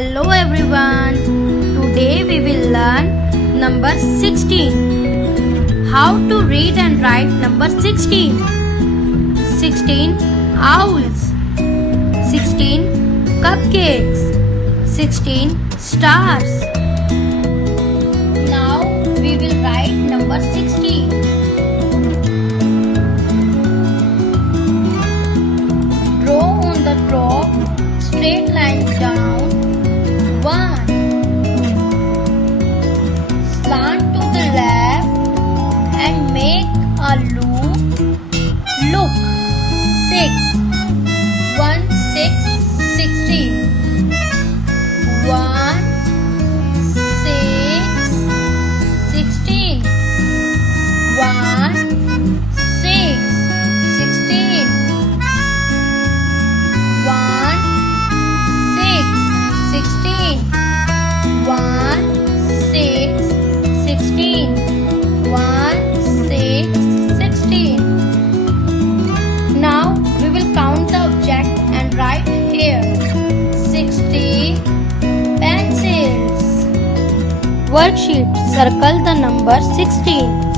Hello everyone. Today we will learn number 16. How to read and write number 16. 16 owls. 16 cupcakes. 16 stars. Now we will write number 16. Draw on the top straight line down 1. Slant to the left and make a loop. Look 6. 1 6 16. 1 6 16. 1 6 16. 1 6 16. 1 6 16. 1 6 16. Now we will count the object and write here 60 pencils. Worksheet. Circle the number 16.